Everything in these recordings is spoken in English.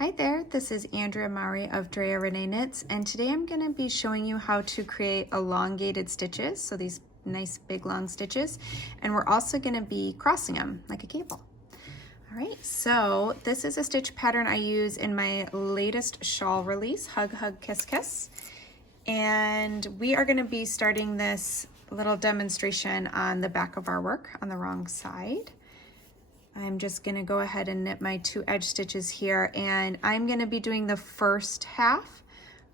Hi there, this is Andrea Maury of Drea Renee Knits, and today I'm going to be showing you how to create elongated stitches, so these nice big long stitches, and we're also going to be crossing them like a cable. All right, so this is a stitch pattern I use in my latest shawl release, Hug Hug Kiss Kiss, and we are going to be starting this little demonstration on the back of our work on the wrong side. I'm just going to go ahead and knit my 2 edge stitches here, and I'm going to be doing the first half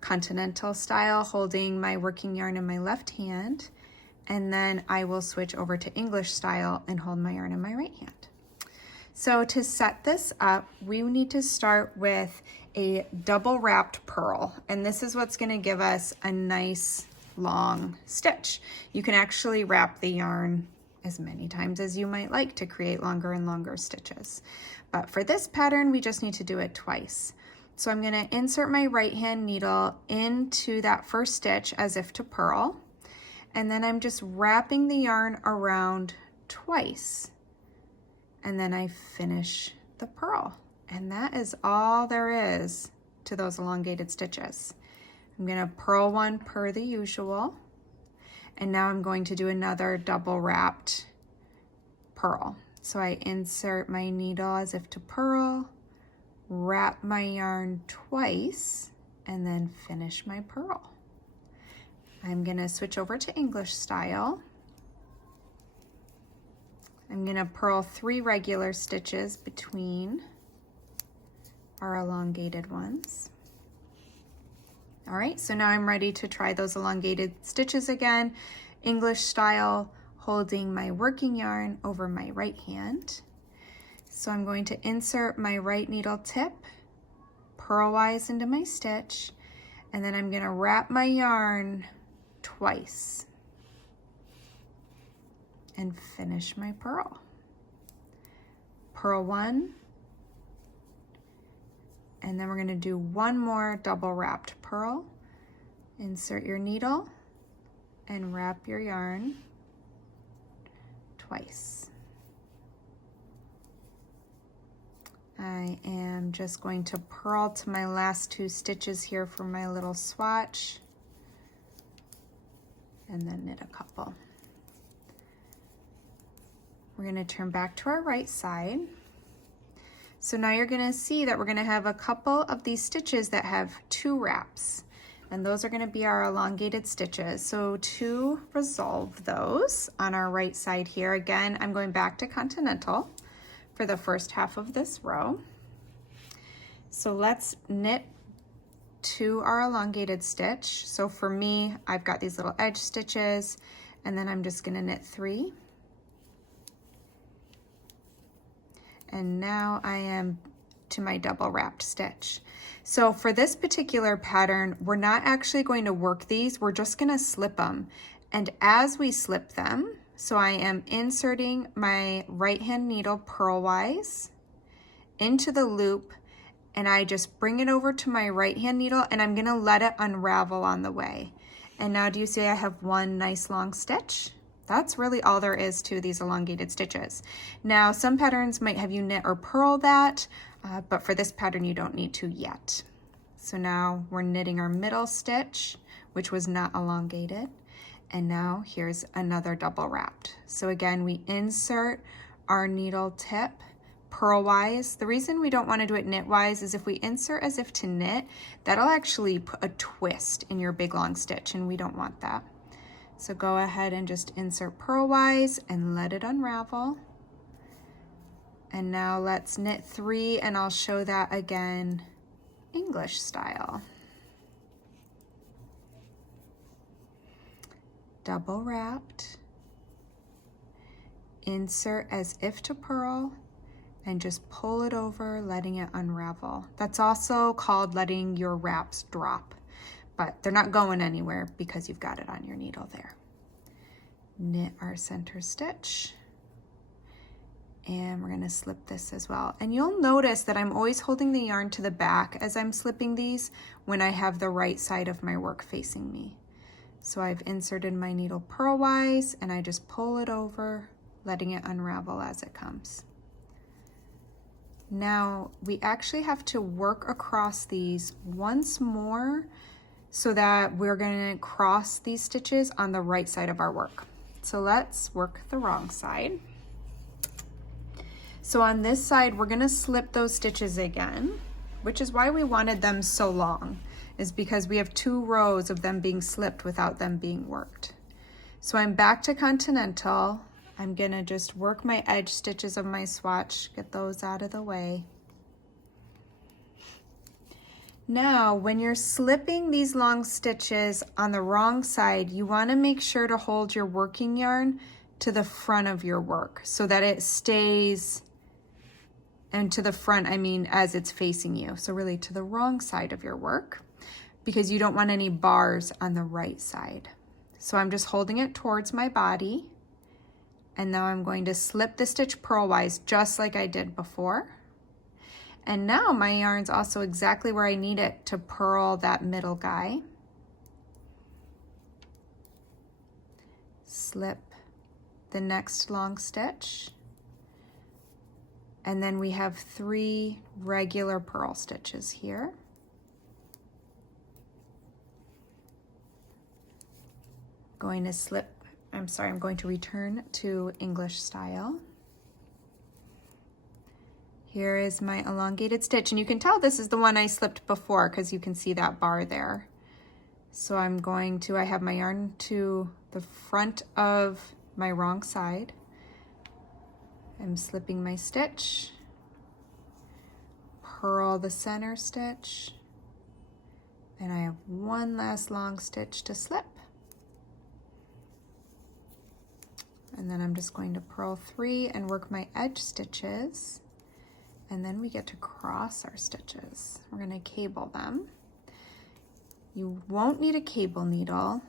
continental style, holding my working yarn in my left hand, and then I will switch over to English style and hold my yarn in my right hand. So to set this up, we need to start with a double wrapped purl, and this is what's going to give us a nice long stitch. You can actually wrap the yarn as many times as you might like to create longer and longer stitches. But for this pattern, we just need to do it twice. So I'm going to insert my right hand needle into that first stitch as if to purl, and then I'm just wrapping the yarn around twice, and then I finish the purl. And that is all there is to those elongated stitches. I'm going to purl one per the usual. And now I'm going to do another double wrapped purl. So I insert my needle as if to purl, wrap my yarn twice, and then finish my purl. I'm going to switch over to English style. I'm going to purl 3 regular stitches between our elongated ones. All right, so now I'm ready to try those elongated stitches again, English style, holding my working yarn over my right hand. So I'm going to insert my right needle tip purlwise into my stitch, and then I'm going to wrap my yarn twice and finish my purl. Purl 1, and then we're going to do one more double wrapped purl. Insert your needle and wrap your yarn twice. I am just going to purl to my last 2 stitches here for my little swatch, and then knit a couple. We're going to turn back to our right side. So now you're going to see that we're going to have a couple of these stitches that have 2 wraps, and those are going to be our elongated stitches. So to resolve those on our right side here, again, I'm going back to continental for the first half of this row. So let's knit to our elongated stitch. So for me, I've got these little edge stitches, and then I'm just going to knit 3. And now I am to my double wrapped stitch. So for this particular pattern, we're not actually going to work these, we're just going to slip them. And as we slip them, so I am inserting my right hand needle purlwise into the loop, and I just bring it over to my right hand needle, and I'm going to let it unravel on the way. And now do you see I have one nice long stitch? That's really all there is to these elongated stitches. Now, some patterns might have you knit or purl that, but for this pattern, you don't need to yet. So now we're knitting our middle stitch, which was not elongated. And now here's another double wrapped. So again, we insert our needle tip purlwise. The reason we don't want to do it knitwise is if we insert as if to knit, that'll actually put a twist in your big long stitch, and we don't want that. So go ahead and just insert purlwise and let it unravel. And now let's knit 3, and I'll show that again English style. Double wrapped, insert as if to purl, and just pull it over, letting it unravel. That's also called letting your wraps drop, but they're not going anywhere because you've got it on your needle there. Knit our center stitch, and we're going to slip this as well. And you'll notice that I'm always holding the yarn to the back as I'm slipping these when I have the right side of my work facing me. So I've inserted my needle purlwise, and I just pull it over, letting it unravel as it comes. Now we actually have to work across these once more so that we're going to cross these stitches on the right side of our work. So let's work the wrong side. So on this side, we're going to slip those stitches again, which is why we wanted them so long, is because we have 2 rows of them being slipped without them being worked. So I'm back to Continental. I'm going to just work my edge stitches of my swatch, get those out of the way. Now, when you're slipping these long stitches on the wrong side, you want to make sure to hold your working yarn to the front of your work so that it stays, and to the front, I mean as it's facing you. So really to the wrong side of your work, because you don't want any bars on the right side. So I'm just holding it towards my body. And now I'm going to slip the stitch purlwise just like I did before. And now my yarn's also exactly where I need it to purl that middle guy. Slip the next long stitch. And then we have 3 regular purl stitches here. I'm going to return to English style. Here is my elongated stitch, and you can tell this is the one I slipped before because you can see that bar there. So I have my yarn to the front of my wrong side. I'm slipping my stitch, purl the center stitch, and I have 1 last long stitch to slip. And then I'm just going to purl 3 and work my edge stitches. And then we get to cross our stitches. We're going to cable them. You won't need a cable needle,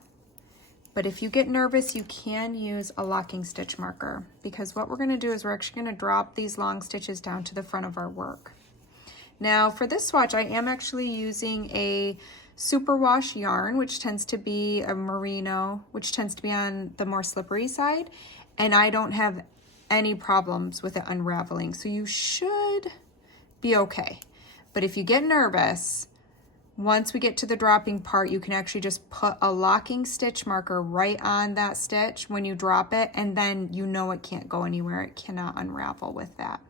but if you get nervous, you can use a locking stitch marker, because what we're going to do is we're actually going to drop these long stitches down to the front of our work. Now for this swatch, I am actually using a superwash yarn, which tends to be a merino, which tends to be on the more slippery side, and I don't have any problems with it unraveling, so you should be okay. But if you get nervous, once we get to the dropping part, you can actually just put a locking stitch marker right on that stitch when you drop it, and then you know it can't go anywhere. It cannot unravel with that.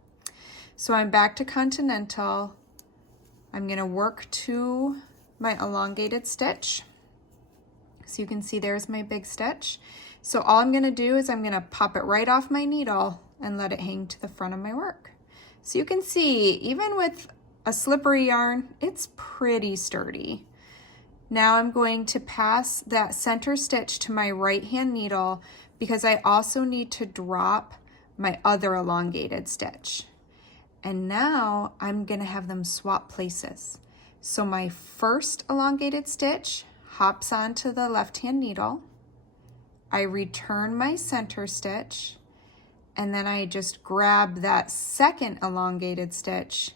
So I'm back to Continental. I'm going to work to my elongated stitch. So you can see there's my big stitch. So all I'm going to do is I'm going to pop it right off my needle and let it hang to the front of my work. So you can see, even with a slippery yarn, it's pretty sturdy. Now I'm going to pass that center stitch to my right hand needle because I also need to drop my other elongated stitch. And now I'm going to have them swap places. So my first elongated stitch hops onto the left hand needle. I return my center stitch, and then I just grab that second elongated stitch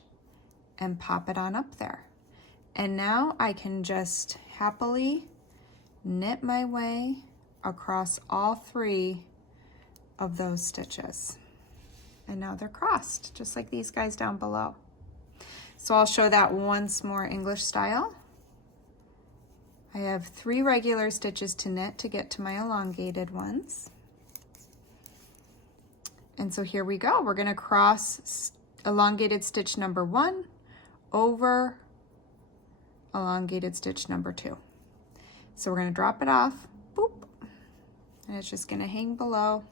and pop it on up there. And now I can just happily knit my way across all 3 of those stitches. And now they're crossed, just like these guys down below. So I'll show that once more English style. I have 3 regular stitches to knit to get to my elongated ones. And so here we go. We're going to cross elongated stitch number 1 over elongated stitch number 2. So we're going to drop it off, boop, and it's just going to hang below.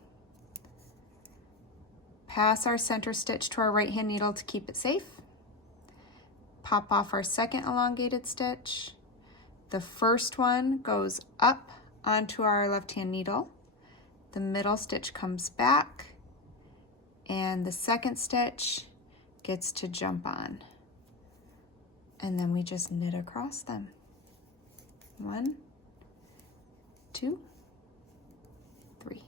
Pass our center stitch to our right hand needle to keep it safe. Pop off our second elongated stitch. The first one goes up onto our left hand needle. The middle stitch comes back, and the second stitch gets to jump on. And then we just knit across them. 1, 2, 3.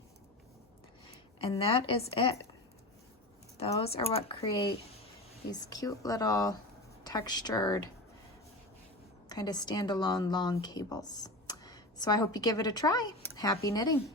And that is it. Those are what create these cute little textured kind of standalone long cables. So I hope you give it a try. Happy knitting.